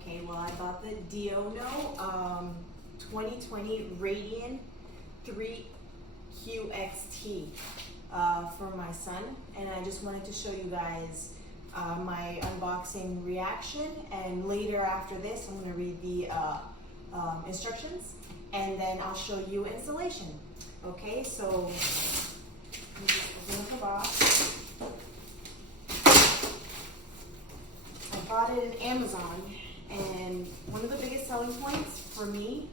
Okay, well, I bought the Diono 2020 Radian 3QXT for my son, and I just wanted to show you guys my unboxing reaction, and later after this I'm going to read the instructions, and then I'll show you installation. Okay, so let me just open up the box. I bought it at Amazon, and one of the biggest selling points for me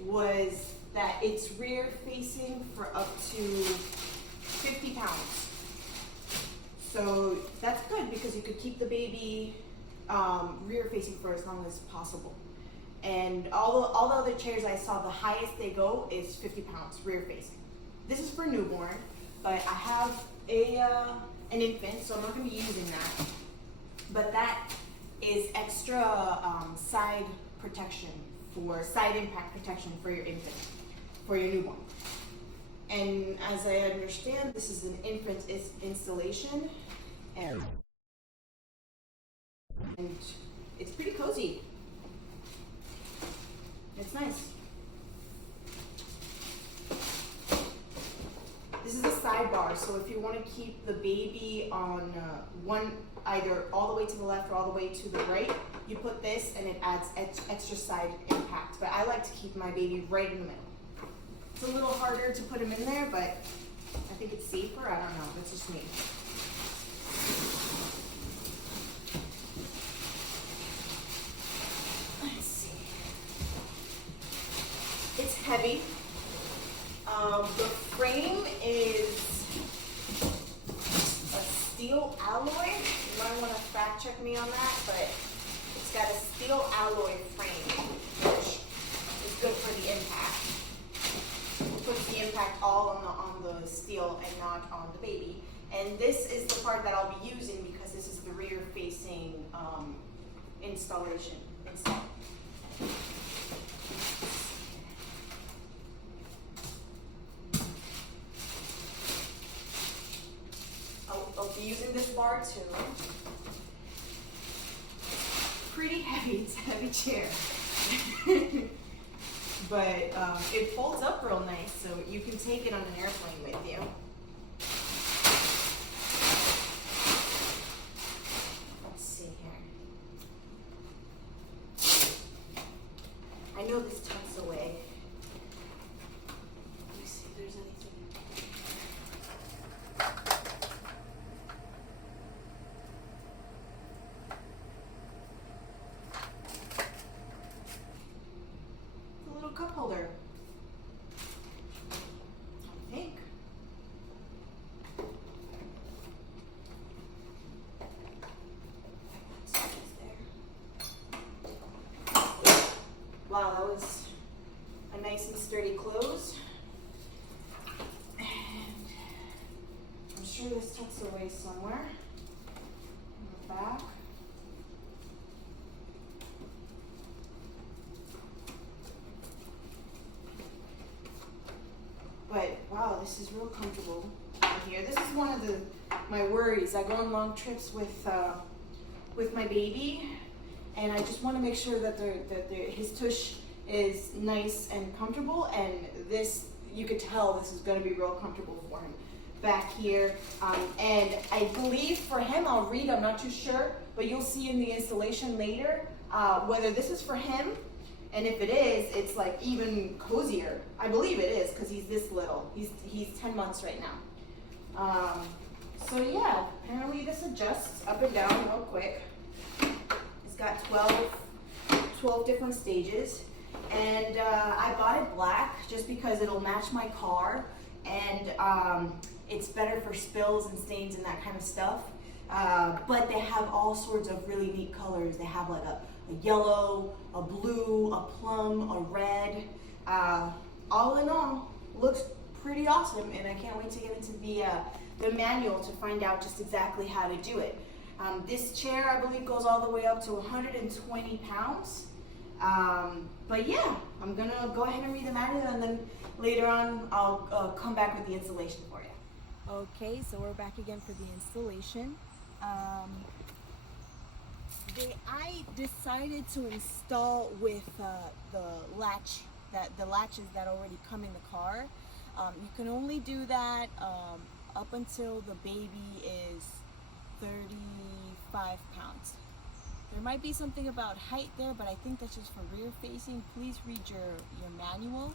was that it's rear facing for up to 50 pounds. So that's good because you could keep the baby rear facing for as long as possible. And all the other chairs I saw, the highest they go is 50 pounds rear facing. This is for newborn, but I have an infant, so I'm not going to be using that. But that is extra side protection, for side impact protection for your infant, for your newborn. And as I understand, this is an infant installation, and it's pretty cozy. It's nice. This is a sidebar, so if you want to keep the baby on either all the way to the left or all the way to the right, you put this and it adds extra side impact. But I like to keep my baby right in the middle. It's a little harder to put him in there, but I think it's safer. I don't know, that's just me. Let's see. It's heavy. The frame is a steel alloy. You might want to fact check me on that, but it's got a steel alloy frame, which is good for the impact. It puts the impact all on the steel and not on the baby. And this is the part that I'll be using because this is the rear facing installation. I'll be using this bar too. Pretty heavy, it's a heavy chair. But it folds up real nice, so you can take it on an airplane with you. Let's see here. I know this tucks away. Let me see if there's anything. Cup holder, I think. Wow, that was a nice and sturdy close. And I'm sure this tucks away somewhere in the back. But wow, this is real comfortable in here. This is one of my worries. I go on long trips with my baby, and I just want to make sure that his tush is nice and comfortable. And this, you could tell, this is going to be real comfortable for him back here. And I believe for him, I'll read. I'm not too sure, but you'll see in the installation later whether this is for him. And if it is, it's like even cozier. I believe it is because he's this little. He's 10 months right now. So yeah, apparently this adjusts up and down real quick. It's got 12 different stages. And I bought it black just because it'll match my car. And it's better for spills and stains and that kind of stuff. But they have all sorts of really neat colors. They have like a yellow, a blue, a plum, a red. All in all, looks pretty awesome, and I can't wait to get into the manual to find out just exactly how to do it. This chair, I believe, goes all the way up to 120 pounds. But yeah, I'm gonna go ahead and read the manual, and then later on I'll come back with the installation for you. Okay, so we're back again for the installation. I decided to install with the latch, the latches that already come in the car. You can only do that up until the baby is 35 pounds. There might be something about height there, but I think that's just for rear facing. Please read your manual.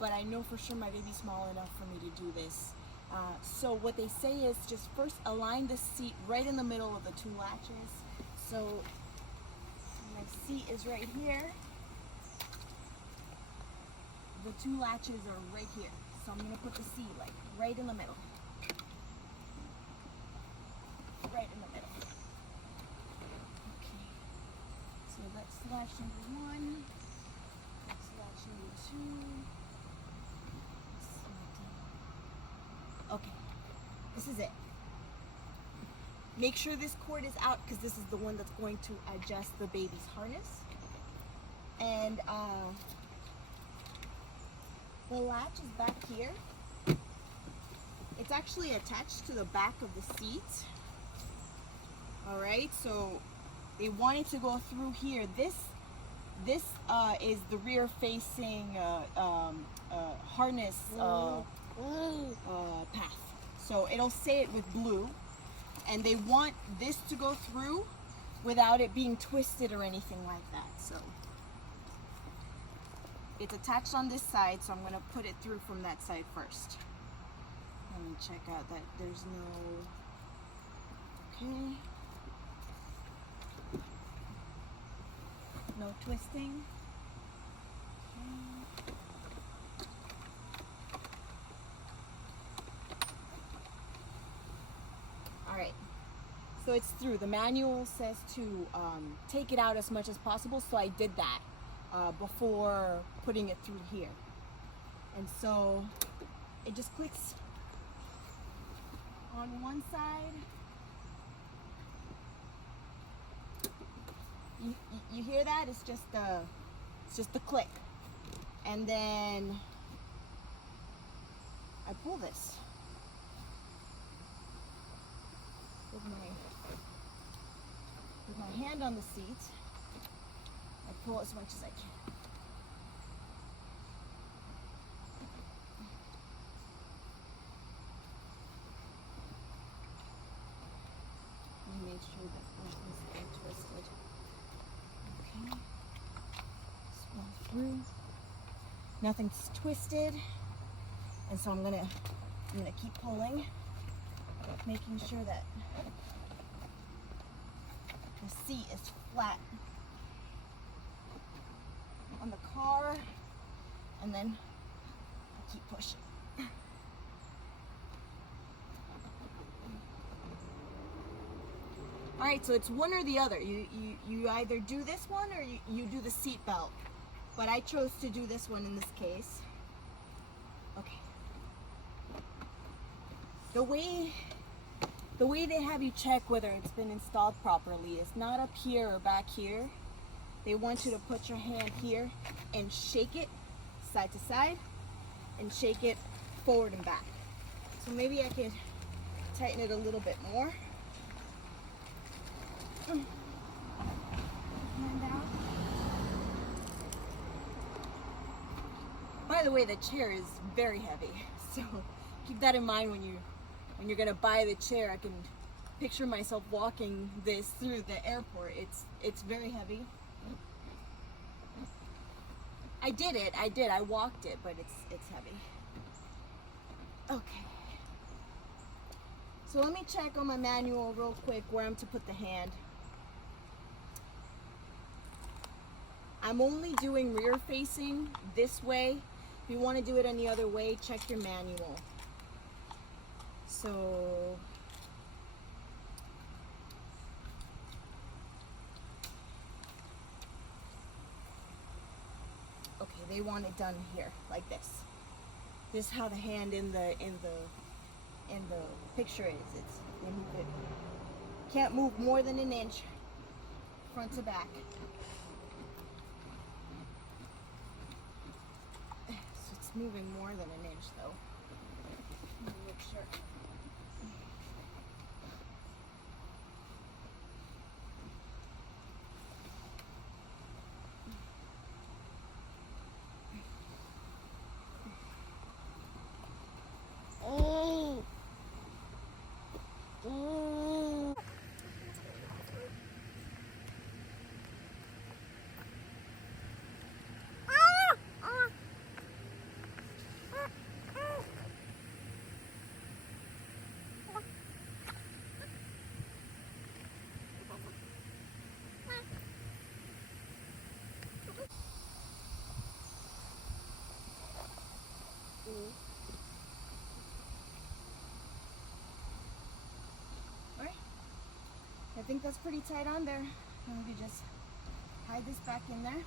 But I know for sure my baby's small enough for me to do this. So what they say is just first align the seat right in the middle of the two latches. So my seat is right here. The two latches are right here. So I'm gonna put the seat like right in the middle. Right in the middle. Okay. So that's latch number 1. That's latch number 2. Okay. This is it. Make sure this cord is out because this is the one that's going to adjust the baby's harness. And the latch is back here. It's actually attached to the back of the seat. All right, so they wanted to go through here. This is the rear facing harness path. So it'll say it with blue. And they want this to go through without it being twisted or anything like that. So it's attached on this side, so I'm going to put it through from that side first. Let me check out that there's no... Okay. No twisting. Okay. All right, so it's through. The manual says to take it out as much as possible, so I did that before putting it through here. And so it just clicks on one side. You hear that? It's just the click. And then I pull this. With my hand on the seat, I pull as much as I can. I made sure that nothing's twisted. Okay, scroll through. Nothing's twisted, and so I'm gonna keep pulling, making sure that the seat is flat on the car, and then I keep pushing. All right, so it's one or the other. You either do this one or you do the seat belt, but I chose to do this one in this case. Okay. The way they have you check whether it's been installed properly is not up here or back here. They want you to put your hand here and shake it side to side and shake it forward and back. So maybe I could tighten it a little bit more. Hand out. By the way, the chair is very heavy, so keep that in mind when you're gonna buy the chair. I can picture myself walking this through the airport. It's very heavy. I did. I walked it, but it's heavy. Okay. So let me check on my manual real quick where I'm to put the hand. I'm only doing rear facing this way. If you want to do it any other way, check your manual. So okay, they want it done here like this. This is how the hand in the picture is. It's you move it. Can't move more than an inch front to back. So it's moving more than an inch though. Let me make sure. think that's pretty tight on there. Let me just hide this back in there.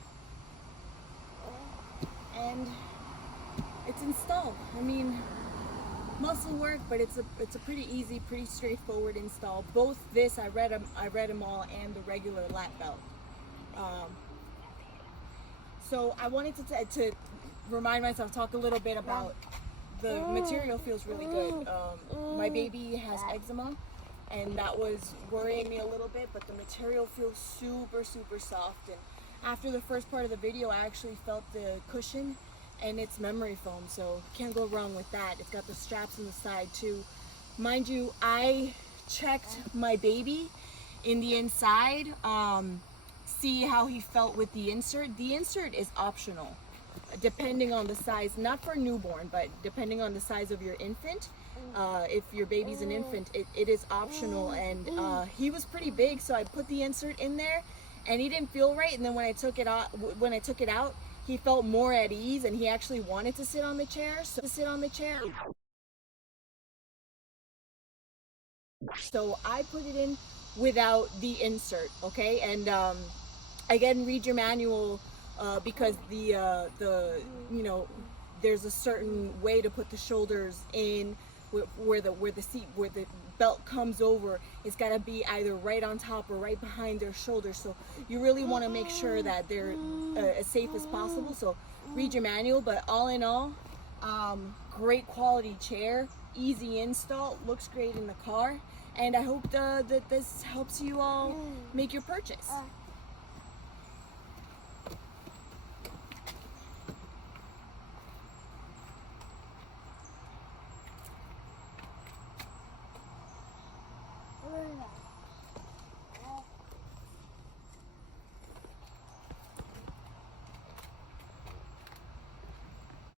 And it's installed. I mean, muscle work, but it's a pretty easy, pretty straightforward install. Both this, I read them all, and the regular lat belt. So I wanted to remind myself, talk a little bit about the material. Feels really good. My baby has eczema, and that was worrying me a little bit, but the material feels super, super soft. And after the first part of the video, I actually felt the cushion, and it's memory foam, so can't go wrong with that. It's got the straps on the side too. Mind you, I checked my baby in the inside, see how he felt with the insert. The insert is optional, depending on the size, not for newborn, but depending on the size of your infant. If your baby's an infant, it is optional, and he was pretty big, so I put the insert in there, and he didn't feel right. And then when I took it out, he felt more at ease, and he actually wanted to sit on the chair. So I put it in without the insert, okay? And again, read your manual, because the you know, there's a certain way to put the shoulders in, where the belt comes over. It's got to be either right on top or right behind their shoulders. So you really want to make sure that they're as safe as possible. So read your manual. But all in all, great quality chair, easy install, looks great in the car, and I hope that this helps you all make your purchase.